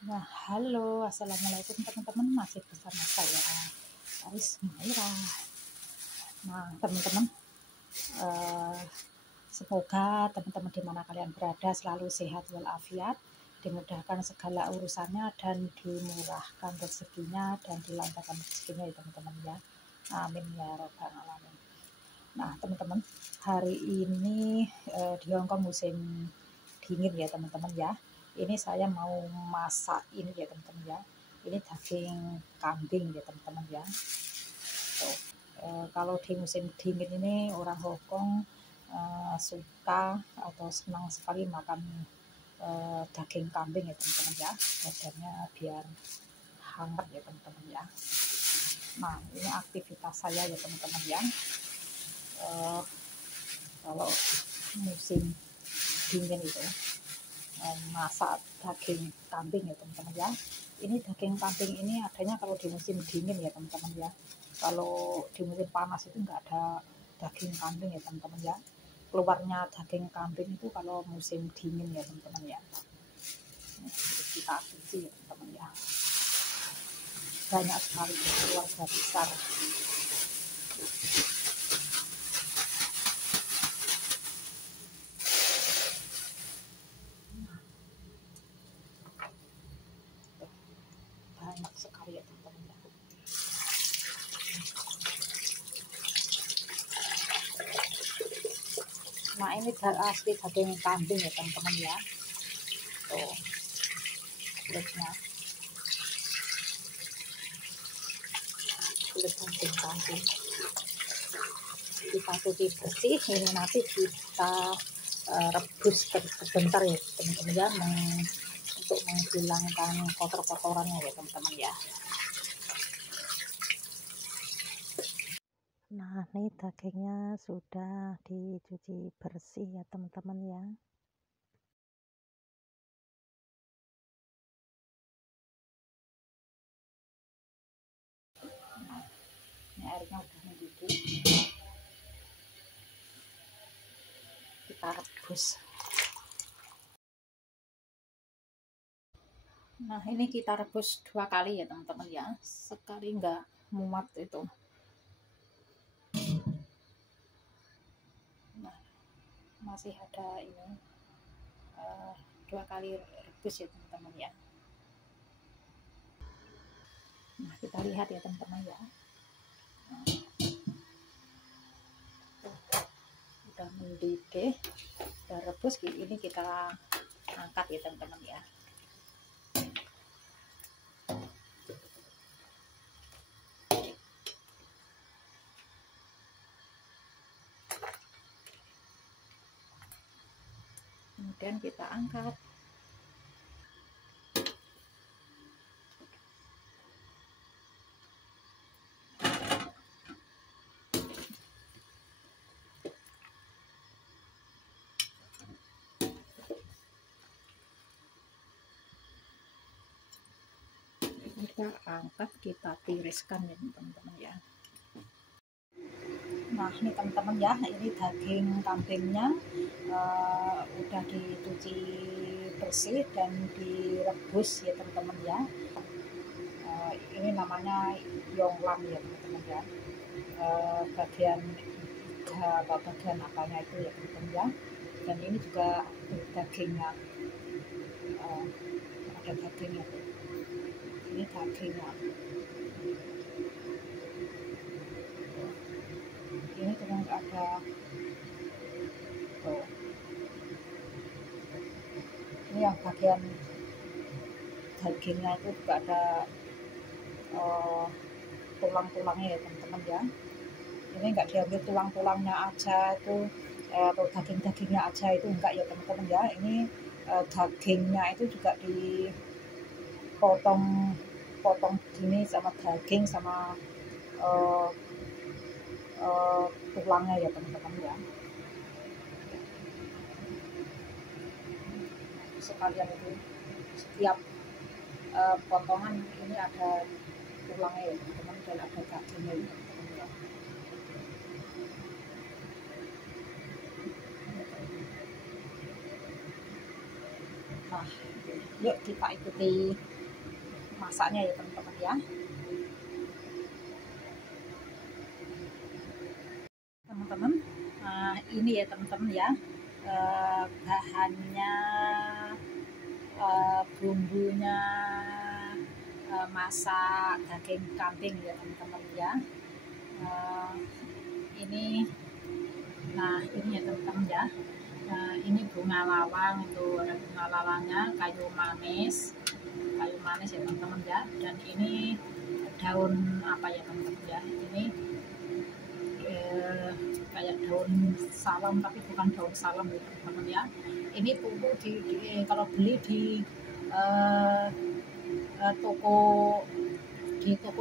Nah, halo, assalamualaikum teman-teman, masih bersama saya Aris Maira. Nah, teman-teman, eh, semoga teman-teman di mana kalian berada selalu sehat walafiat, dimudahkan segala urusannya dan dimurahkan rezekinya dan dilancarkan rezekinya ya teman-teman ya. Amin ya robbal alamin. Nah, teman-teman, hari ini di Hongkong musim dingin ya teman-teman ya. Ini saya mau masak ini ya teman-teman ya. Ini daging kambing ya teman-teman ya. Tuh. Kalau di musim dingin ini orang Hongkong suka atau senang sekali makan daging kambing ya teman-teman ya. Badannya biar hangat ya teman-teman ya. Nah, ini aktivitas saya ya teman-teman ya. Kalau musim dingin itu masak daging kambing ya teman-teman ya. Ini daging kambing ini adanya kalau di musim dingin ya teman-teman ya. Kalau di musim panas itu enggak ada daging kambing ya teman-teman ya. Keluarnya daging kambing itu kalau musim dingin ya teman-teman ya. Ini kita cuci ya teman-teman ya. Banyak sekali keluarga besar. Banyak sekali ya teman-teman ya. Nah, ini asli daging kambing ya teman-teman ya. Tuh kulitnya, kulit daging kambing kita cuci bersih. Ini nanti kita rebus sebentar ya teman-teman ya, untuk menghilangkan kotor-kotorannya ya teman-teman ya. Nah, ini dagingnya sudah dicuci bersih ya teman-teman ya. Nah, ini airnya udah mendidih, kita rebus. Nah, ini kita rebus 2 kali ya teman-teman ya, sekali enggak muat itu. Nah, masih ada ini 2 kali rebus ya teman-teman ya. Nah, kita lihat ya teman-teman ya. Nah, udah mendidih, udah rebus, ini kita angkat ya teman-teman ya. Kemudian kita angkat. Kita angkat, kita tiriskan ya teman-teman ya. Nah, ini teman-teman ya, ini daging kambingnya udah dicuci bersih dan direbus ya teman-teman ya. Ini namanya yonglam ya teman-teman ya. Bagian iga atau bagian apanya itu ya teman-teman ya. Dan ini juga dagingnya, ada dagingnya tuh. Ini dagingnya. Ini juga ada tuh. Ini yang bagian dagingnya itu juga ada tulang-tulangnya ya teman-teman ya. Ini enggak diambil tulang-tulangnya aja itu atau daging-dagingnya aja itu enggak ya teman-teman ya. Ini dagingnya itu juga dipotong gini sama daging sama tulangnya ya teman-teman ya. Sekalian itu setiap potongan ini ada tulangnya ya teman-teman dan ada dagingnya ya teman-teman ya. Nah, Yuk kita ikuti masaknya ya teman-teman ya. Teman-teman, ini ya teman-teman ya, bahannya, bumbunya, masak daging kambing ya teman-teman ya. Ini ya teman-teman ya. Ini bunga lawang, itu ada bunga lawangnya, kayu manis ya teman-teman ya. Dan ini daun apa ya teman-teman ya, ini kayak daun salam tapi bukan daun salam ya teman-teman ya. Ini tunggu kalau beli di toko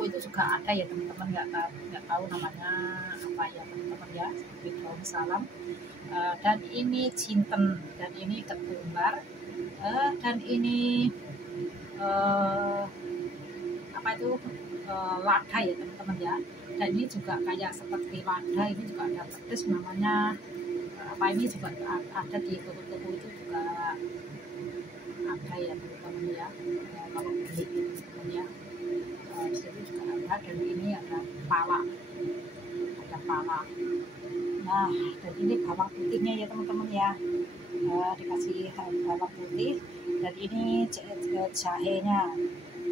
itu juga ada ya teman-teman, nggak tahu namanya apa ya teman-teman ya, seperti daun salam. Dan ini jinten, dan ini ketumbar, dan ini apa itu, lada ya teman-teman ya. Dan ini juga kayak seperti lada, ini juga ada pedes namanya apa, ini juga ada di toko-toko itu juga ada ya teman-teman ya. Kalau beli teman-teman ya, di situ juga ada. Dan ini ada pala. Nah, dan ini bawang putihnya ya teman-teman ya, dikasih bawang putih. Dan ini jahenya,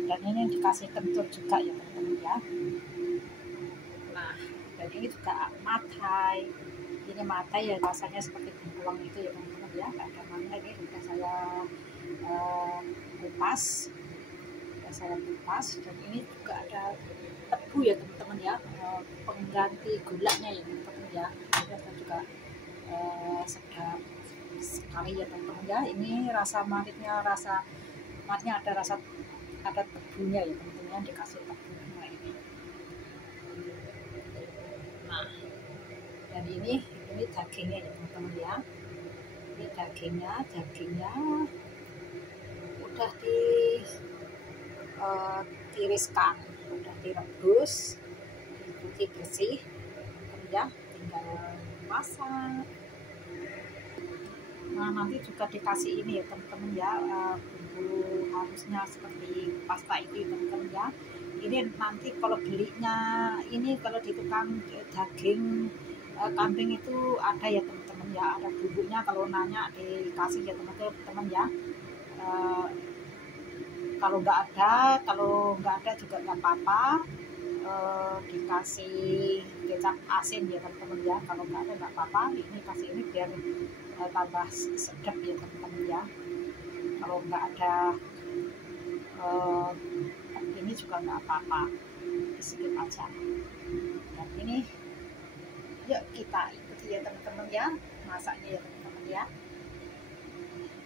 dan ini dikasih kencur juga ya teman-teman ya. Nah, dan ini juga matai. Ini matai ya, rasanya seperti bengkoang itu ya teman-teman ya. Ada matai, ini sudah saya kupas. Dan ini juga ada tebu ya teman-teman ya, pengganti gulanya ya teman-teman ya. Ini juga sedap sekali ya teman-teman ya. Ini rasa manisnya ada tebunya ya teman-teman ya, dikasih tebunya ini. Nah, dan ini dagingnya ya teman-teman ya. Ini dagingnya udah tiriskan, udah direbus, dicuci bersih ya, tinggal masak. Nah, nanti juga dikasih ini ya teman-teman ya, bumbu halusnya seperti pasta itu ya teman-teman ya. Ini nanti kalau belinya ini, kalau di tukang daging kambing itu ada ya teman-teman ya, ada bumbunya. Kalau nanya dikasih ya teman-teman ya. Kalau nggak ada juga nggak apa-apa, dikasih kecap asin ya teman-teman ya. Kalau nggak ada nggak apa-apa, ini kasih ini biar tambah sedap ya teman-teman ya. Kalau nggak ada ini juga nggak apa-apa, sedikit aja. Dan ini yuk kita ikuti ya teman-teman ya, masaknya ya teman-teman ya.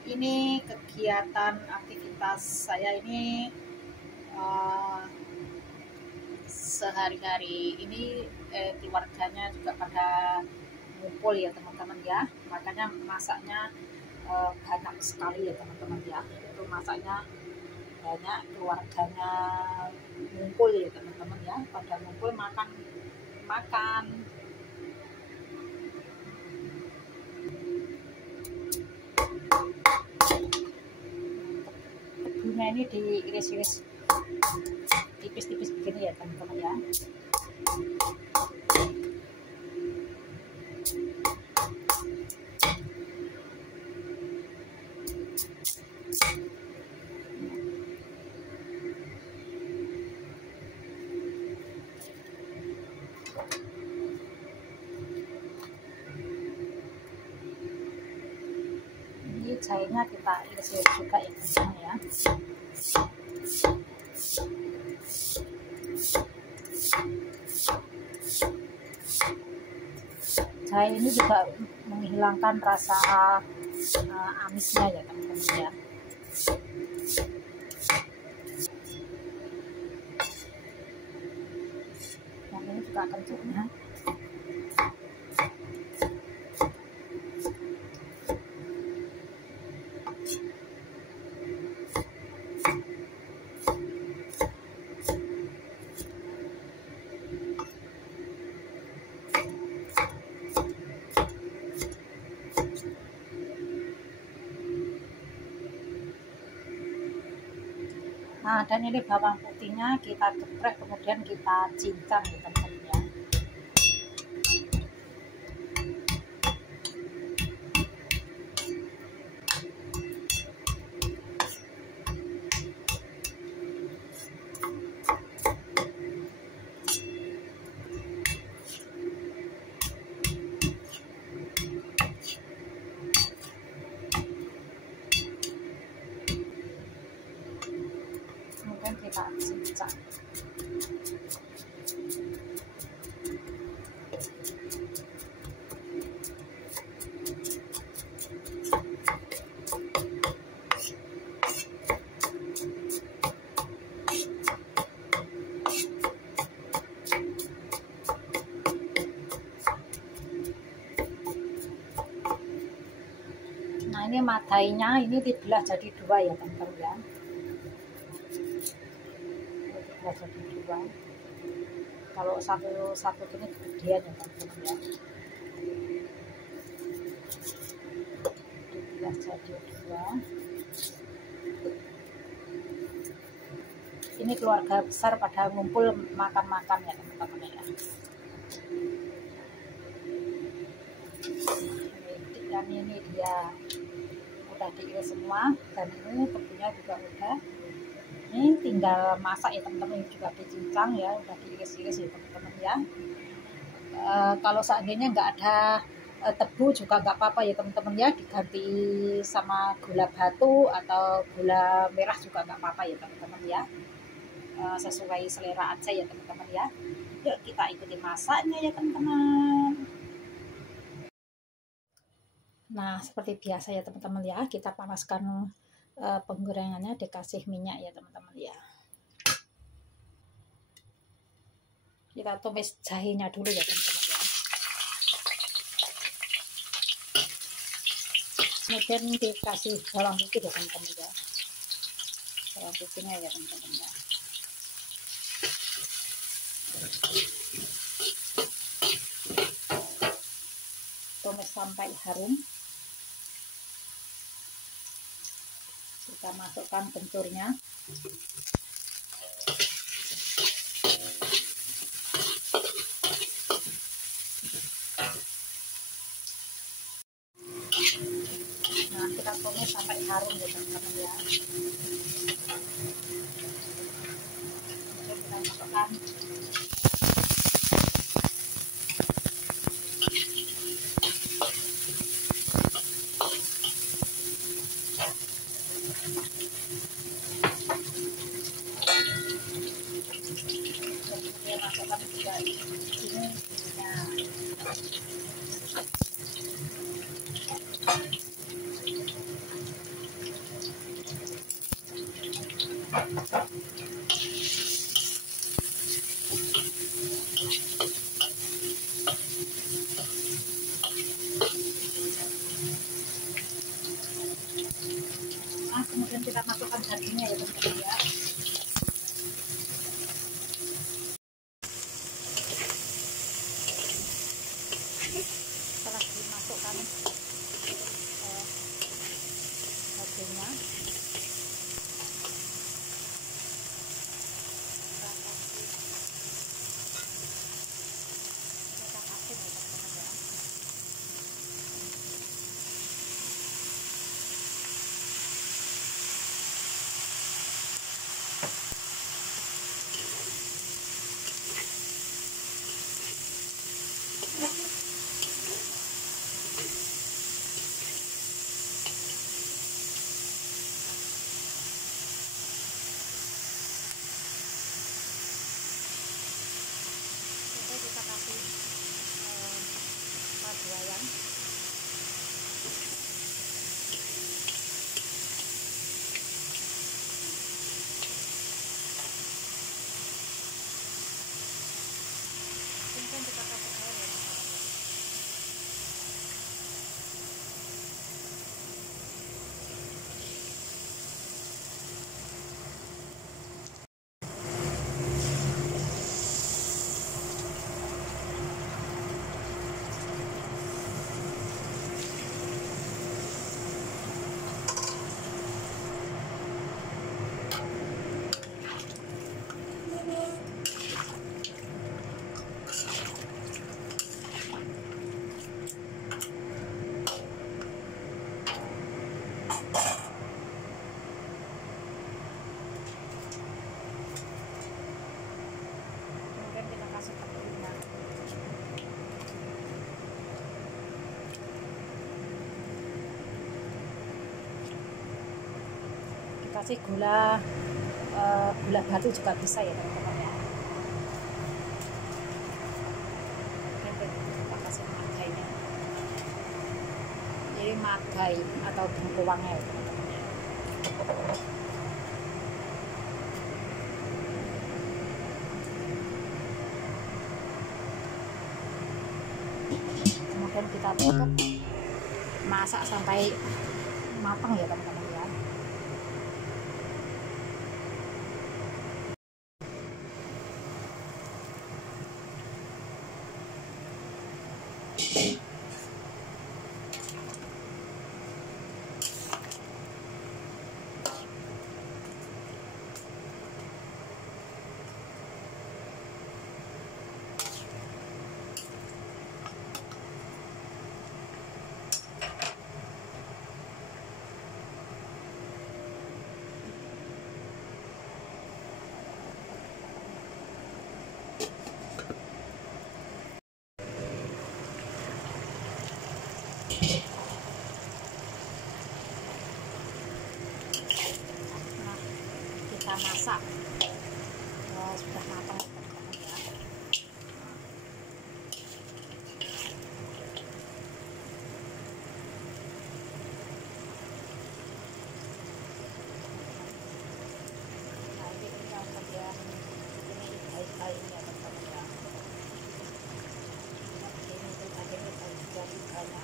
Ini kegiatan aktivitas saya ini sehari-hari ini, keluarganya juga pada ngumpul ya teman-teman ya, makanya masaknya banyak sekali ya teman-teman ya. Itu masaknya banyak, keluarganya ngumpul ya teman-teman ya, pada ngumpul makan. Tebunya ini diiris-iris tipis-tipis begini ya teman-teman ya. Ini jahenya kita iris-iris juga ya teman-teman ya. Jahe ini juga menghilangkan rasa amisnya ya teman-teman ya. Yang ini juga kencurnya. Nah, dan ini bawang putihnya kita geprek, kemudian kita cincang ya teman-teman ya. Kemudian kita cincang. Nah, ini madainya ini dibelah jadi dua ya teman-teman ya. Dibelah jadi dua. Kalau satu ini kegedean ya teman-teman ya. Dibelah jadi dua. Ini keluarga besar pada ngumpul makan-makan ya teman-teman ya. Dan ini dia udah diiris semua, dan ini tebunya juga udah. Ini tinggal masak ya teman-teman, ini juga dicincang ya, udah diiris-iris ya teman-teman ya. Kalau seandainya nggak ada tebu juga nggak apa-apa ya teman-teman ya, diganti sama gula batu atau gula merah juga nggak apa-apa ya teman-teman ya. Sesuai selera aja ya teman-teman ya. Yuk kita ikuti masaknya ya teman-teman. Nah, seperti biasa ya teman-teman ya, kita panaskan penggorengannya, dikasih minyak ya teman-teman ya. Kita tumis jahenya dulu ya teman-teman ya. Kemudian dikasih bawang putih ya teman-teman ya. Bawang putihnya ya teman-teman ya. Tumis sampai harum. Kita masukkan kencurnya. Nah, kita tumis sampai harum ya teman-teman ya. Kemudian kita masukkan juga ini kemudian kita masukkan dagingnya ya teman-teman ya. Setelah dimasukkan dagingnya, kasih gula batu juga bisa ya teman-teman ya. Kita kasih magainya, ini magai atau bengkuangnya ya teman-teman ya. Kemudian kita tutup, masak sampai matang ya teman-teman ya. Nah, kita masak, sudah matang teman-teman ya. Nah, ini yang bagian ini iga-iganya teman-teman ya. Ini tuh daging iga-iganya,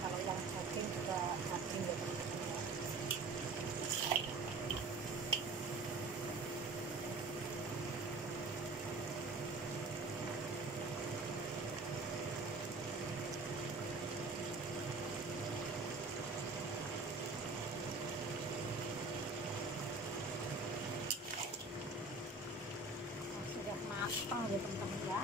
kalau yang daging juga daging ya teman-teman ya. Sudah matang ya teman-teman ya.